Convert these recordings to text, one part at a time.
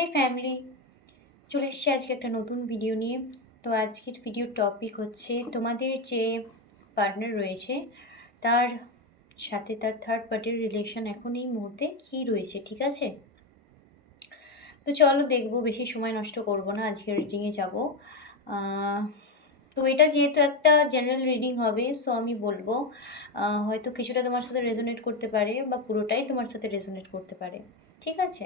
হে family, চলে এসেছি আজকে একটা নতুন ভিডিও নিয়ে। তো আজকের ভিডিওর টপিক হচ্ছে তোমাদের যে পার্টনার রয়েছে তার সাথে তার থার্ড পার্টির রিলেশন এখন এই মুহূর্তে কী রয়েছে, ঠিক আছে? তো চলো দেখবো, বেশি সময় নষ্ট করব না, আজকে রিডিংয়ে যাব। তো এটা যেহেতু একটা জেনারেল রিডিং হবে, সো আমি বলবো হয়তো কিছুটা তোমার সাথে রেজোনেট করতে পারে বা পুরোটাই তোমার সাথে রেজোনেট করতে পারে, ঠিক আছে?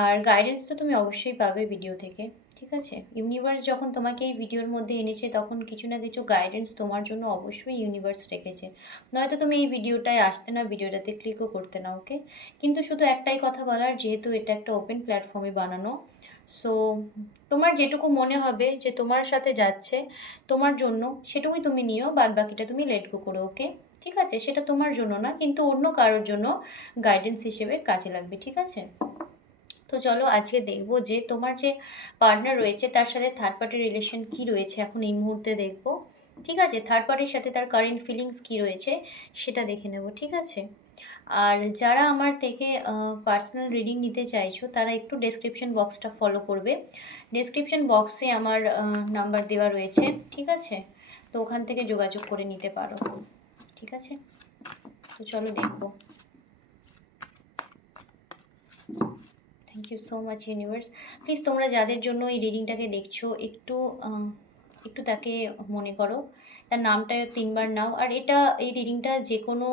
আর গাইডেন্স তো তুমি অবশ্যই পাবে ভিডিও থেকে, ঠিক আছে? ইউনিভার্স যখন তোমাকে এই ভিডিওর মধ্যে এনেছে তখন কিছু না কিছু গাইডেন্স তোমার জন্য অবশ্যই ইউনিভার্স রেখেছে, নয়তো তুমি এই ভিডিওটায় আসতে না, ভিডিওটাতে ক্লিকও করতে না, ওকে? কিন্তু শুধু একটাই কথা বলার, যেহেতু এটা একটা ওপেন প্ল্যাটফর্মে বানানো, সো তোমার যেটুকু মনে হবে যে তোমার সাথে যাচ্ছে তোমার জন্য, সেটুকুই তুমি নিও, বাদ বাকিটা তুমি লেট গো করো, ওকে? ঠিক আছে, সেটা তোমার জন্য না কিন্তু অন্য কারোর জন্য গাইডেন্স হিসেবে কাজে লাগবে, ঠিক আছে? তো চলো আজকে দেখবো যে তোমার যে পার্টনার রয়েছে তার সাথে থার্ড পার্টির রিলেশন কি রয়েছে এখন এই মুহূর্তে দেখবো, ঠিক আছে? থার্ড পার্টির সাথে তার কারেন্ট ফিলিংস কি রয়েছে সেটা দেখে নেব, ঠিক আছে? আর যারা আমার থেকে পার্সোনাল রিডিং নিতে চাইছো তারা একটু ডেসক্রিপশন বক্সটা ফলো করবে। ডেসক্রিপশন বক্সে আমার নাম্বার দেওয়া রয়েছে, ঠিক আছে? তো ওখান থেকে যোগাযোগ করে নিতে পারো, ঠিক আছে? তো চলো দেখবো। Thank you so much universe. Please তোমরা যাদের জন্য এই রিডিংটাকে দেখছো একটু একটু তাকে মনে করো, তার নামটা 3বার নাও। আর এটা, এই রিডিংটা যে কোনো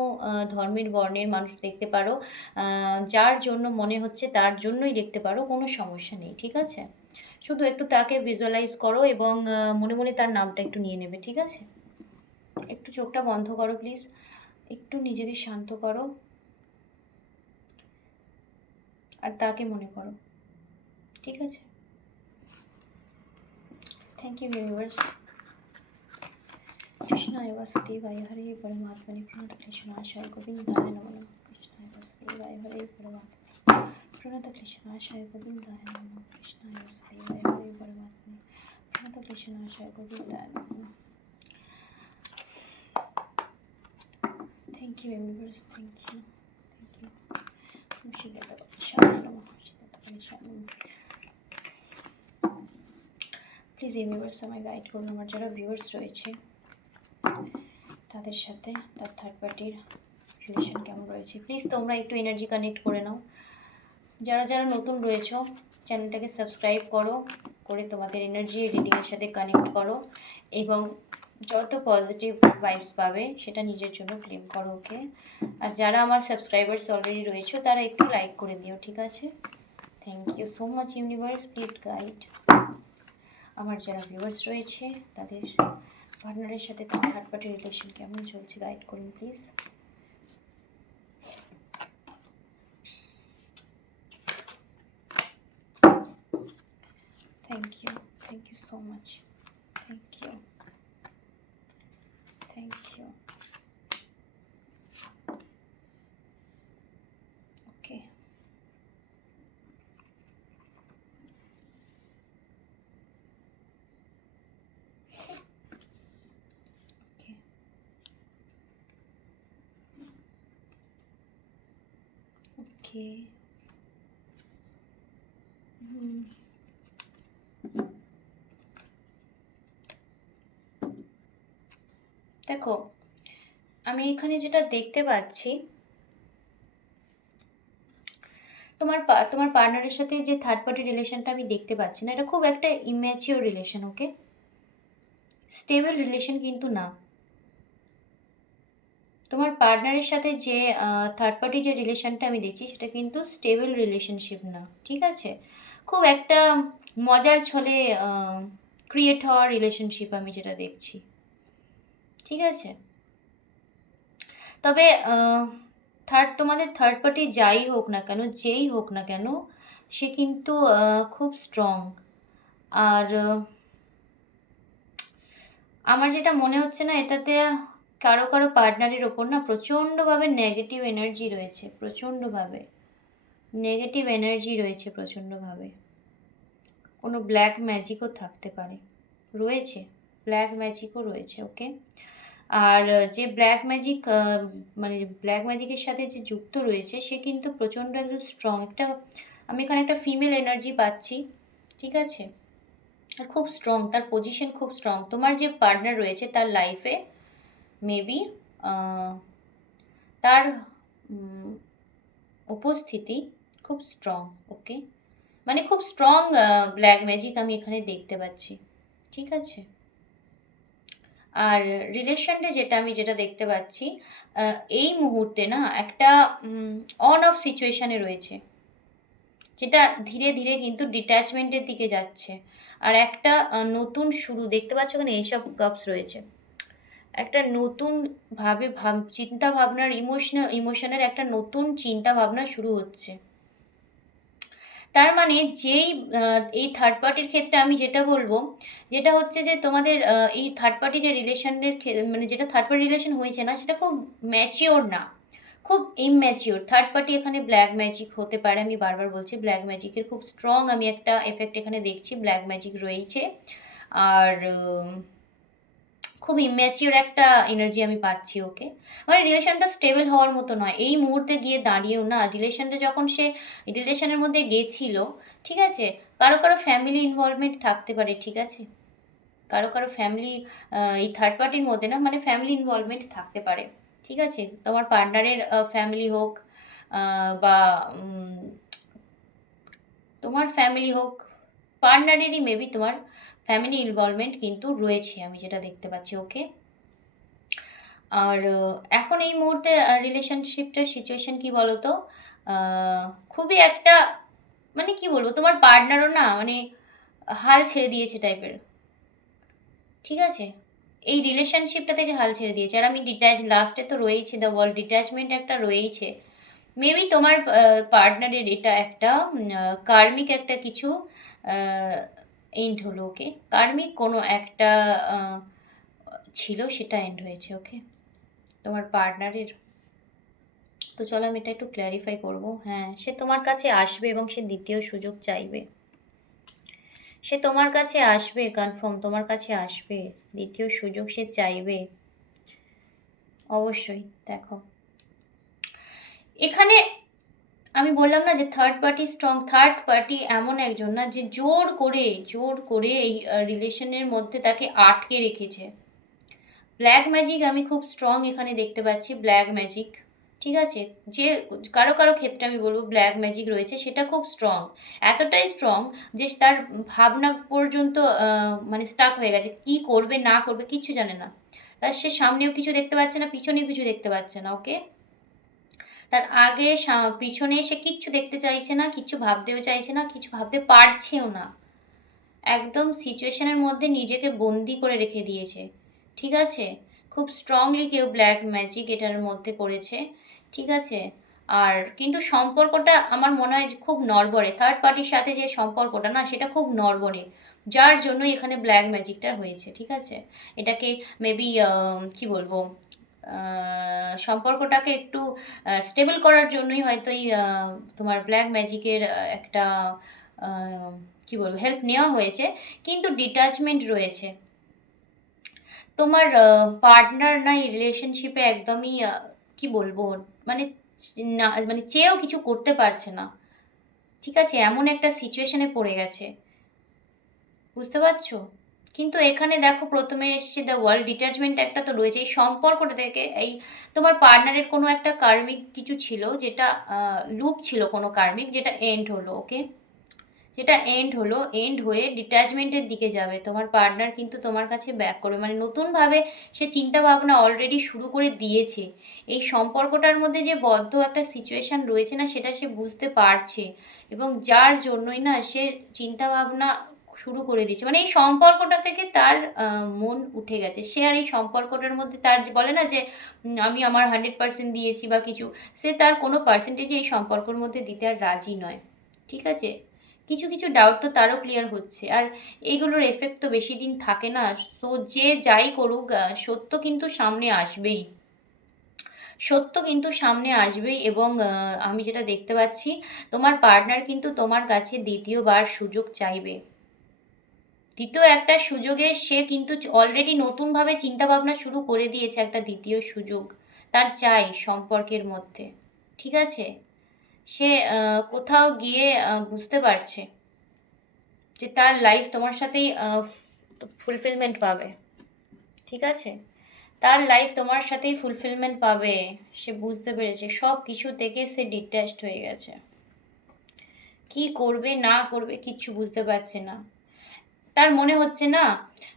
ধর্মের বর্ণের মানুষ দেখতে পারো, যার জন্য মনে হচ্ছে তার জন্যই দেখতে পারো, কোনো সমস্যা নেই, ঠিক আছে? শুধু একটু তাকে ভিজুয়ালাইজ করো এবং মনে মনে তার নামটা একটু নিয়ে নেবে, ঠিক আছে? একটু চোখটা বন্ধ করো প্লিজ, একটু নিজেকে শান্ত করো আর তাকে মনে করো, ঠিক আছে? Thank you universe. कृष्णाय वासुदेवाय हरे परमात्मने प्रणतक्लेशनाशाय गोविन्दाय नमो नमः। कृष्णाय वासुदेवाय हरे परमात्मने प्रणतक्लेशनाशाय गोविन्दाय नमो नमः। कृष्णाय वासुदेवाय हरे परमात्मने प्रणतक्लेशनाशाय गोविन्दाय नमो नमः। Thank you universe, thank you, thank you. Please universe আমায় গাইড করুন, আমার যারা ভিউয়ার্স রয়েছে তাদের সাথে তার থার্ড পার্টির রিলেশন কেমন রয়েছে। প্লিজ তোমরা একটু এনার্জি কানেক্ট করে নাও। যারা যারা নতুন রয়েছো চ্যানেলটাকে সাবস্ক্রাইব করো, করে তোমাদের এনার্জি রিডিংয়ের সাথে কানেক্ট করো এবং যত পজিটিভ ভাইবস পাবে সেটা নিজের জন্য ক্লেম করো, ওকে? আর যারা আমার সাবস্ক্রাইবার্স অলরেডি রয়েছে তারা একটু লাইক করে দিও, ঠিক আছে? Thank you so much universe, please guide আমার যারা ভিউয়ার্স রয়েছে তাদের পার্টনারের সাথে তার থার্ড পার্টি রিলেশন কেমন চলছে, গাইড করুন please. Thank you so much, thank you, thank you. Okay, okay, okay. দেখো, আমি এখানে যেটা দেখতে পাচ্ছি, তোমার পার্টনারের সাথে যে থার্ড পার্টি রিলেশনটা আমি দেখতে পাচ্ছি না, এটা খুব একটা ইম্যাচিওর রিলেশন, ওকে? স্টেবল রিলেশন কিন্তু না। তোমার পার্টনারের সাথে যে থার্ড পার্টি যে রিলেশনটা আমি দেখছি সেটা কিন্তু স্টেবল রিলেশনশিপ না, ঠিক আছে? খুব একটা মজার ছলে ক্রিয়েট হওয়া রিলেশনশিপ আমি যেটা দেখছি, ঠিক আছে? তবে তোমাদের থার্ড পার্টি যাই হোক না কেন, যেই হোক না কেন, সে কিন্তু খুব স্ট্রং। আর আমার যেটা মনে হচ্ছে না, এটাতে কারো কারো পার্টনারের ওপর না প্রচণ্ডভাবে নেগেটিভ এনার্জি রয়েছে, প্রচণ্ডভাবে নেগেটিভ এনার্জি রয়েছে, প্রচণ্ডভাবে কোনো ব্ল্যাক ম্যাজিকও থাকতে পারে, রয়েছে, ব্ল্যাক ম্যাজিকও রয়েছে, ওকে? আর যে ব্ল্যাক ম্যাজিক, মানে ব্ল্যাক ম্যাজিকের সাথে যে যুক্ত রয়েছে সে কিন্তু প্রচণ্ড একজন স্ট্রং, একটা আমি এখানে একটা ফিমেল এনার্জি পাচ্ছি, ঠিক আছে? আর খুব স্ট্রং, তার পজিশন খুব স্ট্রং। তোমার যে পার্টনার রয়েছে তার লাইফে মেবি তার উপস্থিতি খুব স্ট্রং, ওকে? মানে খুব স্ট্রং ব্ল্যাক ম্যাজিক আমি এখানে দেখতে পাচ্ছি, ঠিক আছে? আর রিলেশনটা যেটা দেখতে পাচ্ছি, এই মুহূর্তে না একটা অন অফ সিচুয়েশনে রয়েছে, যেটা ধীরে ধীরে কিন্তু ডিট্যাচমেন্টের দিকে যাচ্ছে। আর একটা নতুন শুরু দেখতে পাচ্ছ, ওখানে এইসব কাপস রয়েছে। একটা নতুন চিন্তা ভাবনার ইমোশনের একটা নতুন চিন্তা ভাবনা শুরু হচ্ছে। তার মানে যেই এই থার্ড পার্টির ক্ষেত্রে আমি যেটা বলবো, যেটা হচ্ছে যে তোমাদের এই থার্ড পার্টি যে রিলেশনের মানে যেটা থার্ড পার্টি রিলেশন হয়েছে না, সেটা খুব ম্যাচিওর না, খুব ইমম্যাচিওর। থার্ড পার্টি এখানে ব্ল্যাক ম্যাজিক হতে পারে, আমি বারবার বলছি ব্ল্যাক ম্যাজিকের খুব স্ট্রং আমি একটা এফেক্ট এখানে দেখছি, ব্ল্যাক ম্যাজিক রয়েছে। আর খুব ইম্যাচিওর একটা এনার্জি আমি পাচ্ছি, ওকে? মানে রিলেশনটা স্টেবল হওয়ার মতো নয় এই মুহূর্তে গিয়ে দাঁড়িয়েও না। রিলেশনটা যখন সে রিলেশনের মধ্যে গেছিল, ঠিক আছে, কারো কারো ফ্যামিলি ইনভলভমেন্ট থাকতে পারে, ঠিক আছে? কারো কারো ফ্যামিলি এই থার্ড পার্টির মধ্যে না, মানে ফ্যামিলি ইনভলভমেন্ট থাকতে পারে, ঠিক আছে? তোমার পার্টনারের ফ্যামিলি হোক বা তোমার ফ্যামিলি হোক, পার্টনারেরই মেবি তোমার ফ্যামিলি ইনভলভমেন্ট কিন্তু রয়েছে, আমি যেটা দেখতে পাচ্ছি, ওকে? আর এখন এই মুহূর্তে রিলেশনশিপটার সিচুয়েশন কি বলতো, খুবই একটা, মানে কি বলবো, তোমার পার্টনারও না মানে হাল ছেড়ে দিয়েছে টাইপের, ঠিক আছে? এই রিলেশনশিপটা থেকে হাল ছেড়ে দিয়েছে। আর আমি লাস্টে তো রয়েছে দ্য ওয়ার্ল্ড, ডিট্যাচমেন্ট একটা রয়েছে। মেবি তোমার পার্টনারের এটা একটা কার্মিক একটা কিছু এন্ড হলো, ওকে? কার্মিক কোনো একটা ছিল, সেটা এন্ড হয়েছে, ওকে? তোমার পার্টনারের। তো চলো আমি এটা একটু ক্ল্যারিফাই করব। হ্যাঁ, সে তোমার কাছে আসবে এবং সে দ্বিতীয় সুযোগ চাইবে। সে তোমার কাছে আসবে, কনফার্ম তোমার কাছে আসবে, দ্বিতীয় সুযোগ সে চাইবে অবশ্যই। দেখো এখানে আমি বললাম না যে third party strong. Third party এমন একজন না যে জোর করে এই রিলেশনের মধ্যে তাকে আটকে রেখেছে। ব্ল্যাক ম্যাজিক আমি খুব স্ট্রং এখানে দেখতে পাচ্ছি, ব্ল্যাক ম্যাজিক, ঠিক আছে? যে কারো কারো ক্ষেত্রে আমি বলবো ব্ল্যাক ম্যাজিক রয়েছে, সেটা খুব স্ট্রং। এতটাই স্ট্রং যে তার ভাবনা পর্যন্ত মানে স্টাক হয়ে গেছে, কি করবে না করবে কিচ্ছু জানে না। তার সে সামনেও কিছু দেখতে পাচ্ছে না, পিছনেও কিছু দেখতে পাচ্ছে না, ওকে? তার আগে পিছনে সে কিচ্ছু দেখতে চাইছে না, কিচ্ছু ভাবতেও চাইছে না, কিছু ভাবতে পারছেও না। একদম সিচুয়েশনের মধ্যে নিজেকে বন্দি করে রেখে দিয়েছে, ঠিক আছে? খুব স্ট্রংলি কেউ ব্ল্যাক ম্যাজিক এটার মধ্যে করেছে, ঠিক আছে? আর কিন্তু সম্পর্কটা আমার মনে হয় যে খুব নড়বড়ে। থার্ড পার্টির সাথে যে সম্পর্কটা না, সেটা খুব নড়বড়ে, যার জন্য এখানে ব্ল্যাক ম্যাজিকটা হয়েছে, ঠিক আছে? এটাকে মেবি কি বলবো, সম্পর্কটাকে একটু স্টেবল করার জন্যই হয়তো এই তোমার ব্ল্যাক ম্যাজিকের একটা কি বলবো হেল্প নেওয়া হয়েছে। কিন্তু ডিট্যাচমেন্ট রয়েছে। তোমার পার্টনার না এই রিলেশনশিপে একদমই কি বলবো, মানে না, মানে চেয়েও কিছু করতে পারছে না, ঠিক আছে? এমন একটা সিচুয়েশনে পড়ে গেছে, বুঝতে পারছো? কিন্তু এখানে দেখো প্রথমে এসছে দ্য ওয়ার্ল্ড, ডিট্যাচমেন্ট একটা তো রয়েছে। এই সম্পর্কটা থেকে এই তোমার পার্টনারের কোনো একটা কার্মিক কিছু ছিল, যেটা লুপ ছিল কোনো কার্মিক, যেটা এন্ড হলো, ওকে? যেটা এন্ড হলো, এন্ড হয়ে ডিট্যাচমেন্টের দিকে যাবে। তোমার পার্টনার কিন্তু তোমার কাছে ব্যাক করবে, মানে নতুনভাবে সে চিন্তা ভাবনা অলরেডি শুরু করে দিয়েছে। এই সম্পর্কটার মধ্যে যে বদ্ধ একটা সিচুয়েশন রয়েছে না, সেটা সে বুঝতে পারছে, এবং যার জন্যই না সে চিন্তা ভাবনা শুরু করে দিয়েছে। মানে এই সম্পর্কটা থেকে তার মন উঠে গেছে। সে আর এই সম্পর্কটার মধ্যে তার যে বলে না যে আমি আমার 100% দিয়েছি বা কিছু, সে তার কোনো পার্সেন্টেজে এই সম্পর্কের মধ্যে দিতে আর রাজি নয়, ঠিক আছে? কিছু কিছু ডাউট তো তারও ক্লিয়ার হচ্ছে। আর এইগুলোর এফেক্ট তো বেশি দিন থাকে না। তো যে যাই করুক, সত্য কিন্তু সামনে আসবেই, সত্য কিন্তু সামনে আসবেই। এবং আমি যেটা দেখতে পাচ্ছি, তোমার পার্টনার কিন্তু তোমার কাছে দ্বিতীয়বার সুযোগ চাইবে। দ্বিতীয় একটা সুযোগে সে কিন্তু অলরেডি নতুনভাবে চিন্তা ভাবনা শুরু করে দিয়েছে, একটা দ্বিতীয় সুযোগ তার চাই সম্পর্কের মধ্যে, ঠিক আছে? সে কোথাও গিয়ে বুঝতে পারছে যে তার লাইফ তোমার সাথেই ফুলফিলমেন্ট পাবে। ঠিক আছে, তার লাইফ তোমার সাথেই ফুলফিলমেন্ট পাবে। সে বুঝতে পেরেছে, সব কিছু থেকে সে ডিট্যাচড হয়ে গেছে। কি করবে না করবে কিচ্ছু বুঝতে পারছে না। তার মনে হচ্ছে না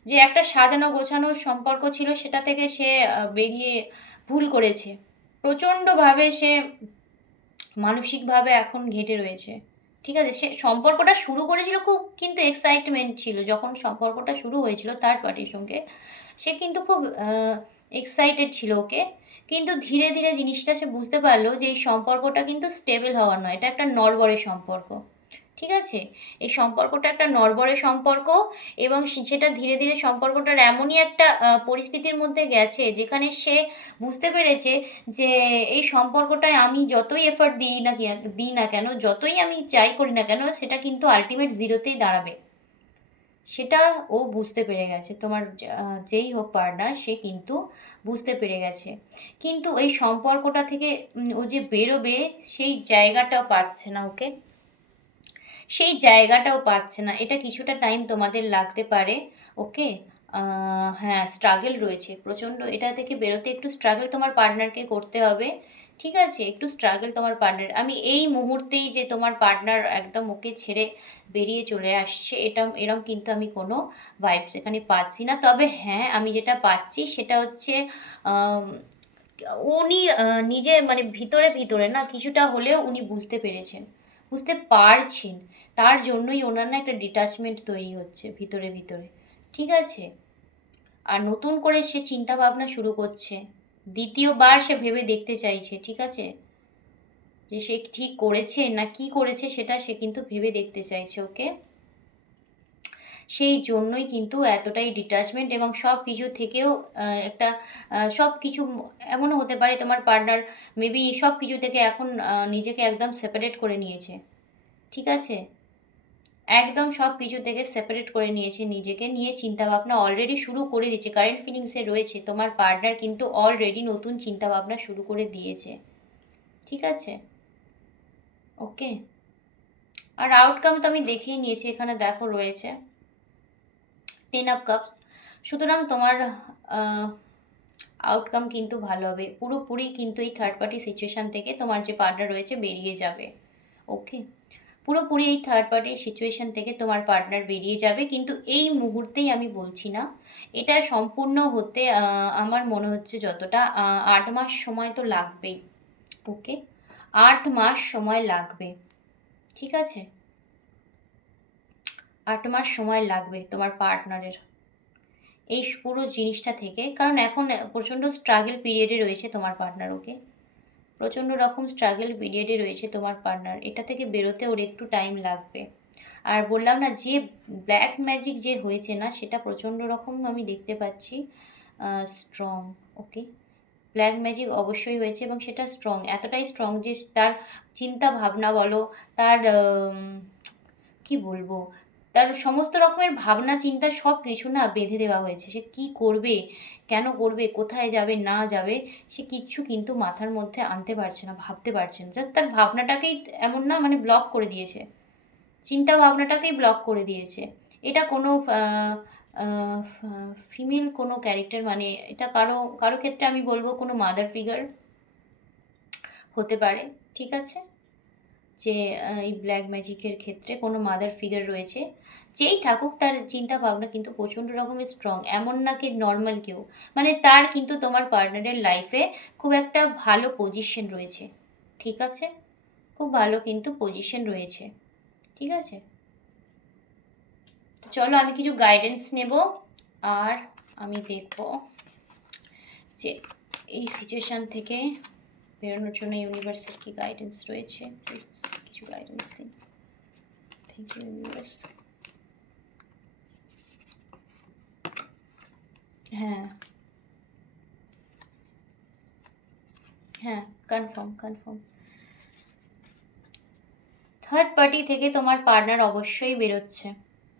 যে একটা সাজানো গোছানো সম্পর্ক ছিল, সেটা থেকে সে বেরিয়ে ভুল করেছে। প্রচণ্ডভাবে সে মানসিকভাবে এখন ঘেঁটে রয়েছে। ঠিক আছে, সে সম্পর্কটা শুরু করেছিল খুব, কিন্তু এক্সাইটমেন্ট ছিল যখন সম্পর্কটা শুরু হয়েছিল থার্ড পার্টির সঙ্গে। সে কিন্তু খুব এক্সাইটেড ছিল ওকে, কিন্তু ধীরে ধীরে জিনিসটা সে বুঝতে পারলো যে এই সম্পর্কটা কিন্তু স্টেবল হওয়ার নয়, এটা একটা নড়বড়ে সম্পর্ক। ঠিক আছে, এই সম্পর্কটা একটা নড়বড়ে সম্পর্ক, এবং সেটা ধীরে ধীরে সম্পর্কটার এমনই একটা পরিস্থিতির মধ্যে গেছে যেখানে সে বুঝতে পেরেছে যে এই সম্পর্কটায় আমি যতই এফর্ট দিই না কেন, যতই আমি চাই করি না কেন, সেটা কিন্তু আলটিমেট জিরোতেই দাঁড়াবে। সেটা ও বুঝতে পেরে গেছে, তোমার যেই হোক পার্টনার, সে কিন্তু বুঝতে পেরে গেছে। কিন্তু এই সম্পর্কটা থেকে ও যে বেরোবে সেই জায়গাটাও পাচ্ছে না ওকে, সেই জায়গাটাও পাচ্ছে না। এটা কিছুটা টাইম তোমাদের লাগতে পারে। ওকে, হ্যাঁ, স্ট্রাগল রয়েছে প্রচণ্ড, এটা থেকে বেরোতে একটু স্ট্রাগল তোমার পার্টনারকে করতে হবে। ঠিক আছে, একটু স্ট্রাগল তোমার পার্টনার। আমি এই মুহূর্তেই যে তোমার পার্টনার একদম ওকে ছেড়ে বেরিয়ে চলে আসছে, এটা এরম কিন্তু আমি কোনো ভাইবস এখানে পাচ্ছি না। তবে হ্যাঁ, আমি যেটা পাচ্ছি সেটা হচ্ছে আম, উনি নিজে মানে ভিতরে ভিতরে না কিছুটা হলেও উনি বুঝতে পেরেছেন, বুঝতে পারছেন। তার জন্যই ওনার না একটা ডিটাচমেন্ট তৈরি হচ্ছে ভিতরে ভিতরে। ঠিক আছে, আর নতুন করে সে চিন্তা ভাবনা শুরু করছে, দ্বিতীয়বার সে ভেবে দেখতে চাইছে। ঠিক আছে, যে সে ঠিক করেছে না কি করেছে সেটা সে কিন্তু ভেবে দেখতে চাইছে। ওকে, সেই জন্যই কিন্তু এতটাই ডিটাচমেন্ট, এবং সব কিছু থেকেও একটা সব কিছু এমনও হতে পারে তোমার পার্টনার মেবি সব কিছু থেকে এখন নিজেকে একদম সেপারেট করে নিয়েছে। ঠিক আছে, একদম সব কিছু থেকে সেপারেট করে নিয়েছে, নিজেকে নিয়ে চিন্তা ভাবনা অলরেডি শুরু করে দিয়েছে। কারেন্ট ফিলিংসে রয়েছে তোমার পার্টনার, কিন্তু অলরেডি নতুন চিন্তা ভাবনা শুরু করে দিয়েছে। ঠিক আছে, ওকে, আর আউটকাম তো আমি দেখেই নিয়েছি, এখানে দেখো রয়েছে 10 অফ কাপস। সুতরাং তোমার আউটকাম কিন্তু ভালো হবে, পুরোপুরি কিন্তু এই থার্ড পার্টি সিচুয়েশন থেকে তোমার যে পার্টনার রয়েছে বেরিয়ে যাবে। ওকে, পুরোপুরি এই থার্ড পার্টির সিচুয়েশন থেকে তোমার পার্টনার বেরিয়ে যাবে, কিন্তু এই মুহূর্তেই আমি বলছি না। এটা সম্পূর্ণ হতে আমার মনে হচ্ছে যতটা 8 মাস সময় তো লাগবেই। ওকে, 8 মাস সময় লাগবে। ঠিক আছে, 8 মাস সময় লাগবে তোমার পার্টনারের এই পুরো জিনিসটা থেকে, কারণ এখন প্রচণ্ড স্ট্রাগল পিরিয়ডে রয়েছে তোমার পার্টনার। ওকে, প্রচণ্ড রকম স্ট্রাগল পিরিয়ডে রয়েছে তোমার পার্টনার, এটা থেকে বেরোতে ওর একটু টাইম লাগবে। আর বললাম না যে ব্ল্যাক ম্যাজিক যে হয়েছে না, সেটা প্রচণ্ড রকম আমি দেখতে পাচ্ছি স্ট্রং। ওকে, ব্ল্যাক ম্যাজিক অবশ্যই হয়েছে, এবং সেটা স্ট্রং, এতটাই স্ট্রং যে তার চিন্তা ভাবনা বলো, তার কি বলবো, তার সমস্ত রকমের ভাবনা চিন্তা সব কিছু না বেঁধে দেওয়া হয়েছে। সে কি করবে, কেন করবে, কোথায় যাবে না যাবে, সে কিচ্ছু কিন্তু মাথার মধ্যে আনতে পারছে না, ভাবতে পারছে না। জাস্ট তার ভাবনাটাকেই এমন না মানে ব্লক করে দিয়েছে, চিন্তা ভাবনাটাকেই ব্লক করে দিয়েছে। এটা কোনো ফিমেল কোনো ক্যারেক্টার, মানে এটা কারো কারো ক্ষেত্রে আমি বলবো কোনো মাদার ফিগার হতে পারে। ঠিক আছে, যে এই ব্ল্যাক ম্যাজিকের ক্ষেত্রে কোনো মাদার ফিগার রয়েছে। যেই থাকুক, তার চিন্তা ভাবনা কিন্তু প্রচণ্ড রকমের স্ট্রং, এমন না কি নর্মাল কেউ, মানে তার কিন্তু তোমার পার্টনারের লাইফে খুব একটা ভালো পজিশন রয়েছে। ঠিক আছে, খুব ভালো কিন্তু পজিশন রয়েছে। ঠিক আছে, তো চলো আমি কিছু গাইডেন্স নেব, আর আমি দেখব যে এই সিচুয়েশন থেকে বেরোনোর জন্য ইউনিভার্সের কি গাইডেন্স রয়েছে। প্লিজ কিছু গাইডেন্স দিন। Thank you universe. হ্যাঁ, হ্যাঁ, কনফার্ম কনফার্ম। থার্ড পার্টি থেকে তোমার পার্টনার অবশ্যই বেরোচ্ছে।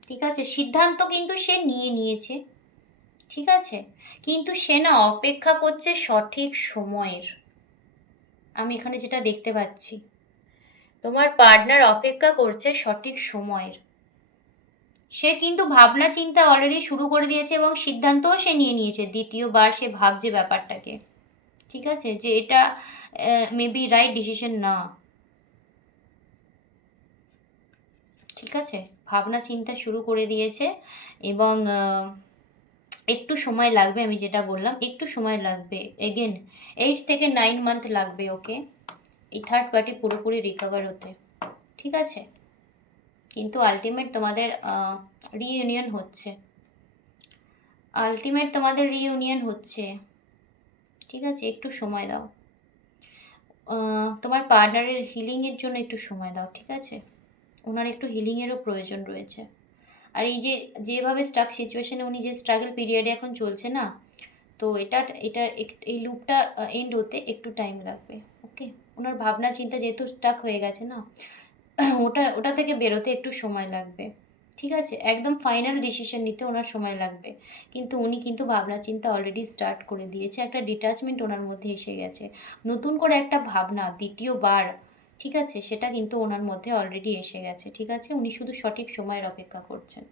ঠিক আছে, সিদ্ধান্ত কিন্তু সে নিয়ে নিয়েছে। ঠিক আছে, কিন্তু সে না অপেক্ষা করছে সঠিক সময়ের। আমি এখানে যেটা দেখতে পাচ্ছি, তোমার পার্টনার অপেক্ষা করছে সঠিক সময়ের। সে কিন্তু ভাবনা চিন্তা অলরেডি শুরু করে দিয়েছে এবং সিদ্ধান্তও সে নিয়ে নিয়েছে, দ্বিতীয়বার সে ভাবছে ব্যাপারটাকে। ঠিক আছে, যে এটা মেবি রাইট ডিসিশন না। ঠিক আছে, ভাবনা চিন্তা শুরু করে দিয়েছে এবং একটু সময় লাগবে, আমি যেটা বললাম একটু সময় লাগবে। এগেন 8 থেকে 9 মান্থ লাগবে ওকে এই থার্ড পার্টি পুরোপুরি রিকভার হতে। ঠিক আছে, কিন্তু আলটিমেট তোমাদের রিইউনিয়ন হচ্ছে, আলটিমেট তোমাদের রিইউনিয়ন হচ্ছে। ঠিক আছে, একটু সময় দাও, তোমার পার্টনারের হিলিংয়ের জন্য একটু সময় দাও। ঠিক আছে, ওনার একটু হিলিংয়েরও প্রয়োজন রয়েছে। আর এই যে যেভাবে স্টাক সিচুয়েশনে উনি যে স্ট্রাগল পিরিয়ডে এখন চলছে না, তো এটা এই লুপটা এন্ড হতে একটু টাইম লাগবে। ওকে, ওনার ভাবনা চিন্তা যেহেতু স্টাক হয়ে গেছে না, ওটা ওটা থেকে বেরোতে একটু সময় লাগবে। ঠিক আছে, একদম ফাইনাল ডিসিশন নিতে ওনার সময় লাগবে, কিন্তু উনি কিন্তু ভাবনা চিন্তা অলরেডি স্টার্ট করে দিয়েছে, একটা ডিটাচমেন্ট ওনার মধ্যে এসে গেছে, নতুন করে একটা ভাবনা দ্বিতীয়বার। ঠিক আছে, সেটা কিন্তু ওনার মধ্যে অলরেডি এসে গেছে। ঠিক আছে, উনি শুধু সঠিক সময়ের অপেক্ষা করছেন।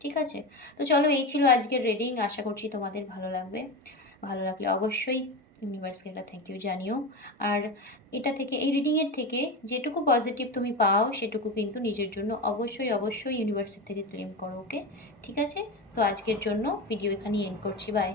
ঠিক আছে, তো চলো এই ছিল আজকের রিডিং, আশা করছি তোমাদের ভালো লাগবে। ভালো লাগলে অবশ্যই ইউনিভার্সকে একটা থ্যাংক ইউ জানিও। আর এটা থেকে, এই রিডিংয়ের থেকে যেটুকু পজিটিভ তুমি পাও সেটুকু কিন্তু নিজের জন্য অবশ্যই অবশ্যই ইউনিভার্সের থেকে ক্লেম করো। ওকে, ঠিক আছে, তো আজকের জন্য ভিডিও এখানেই এন্ড করছি। বাই।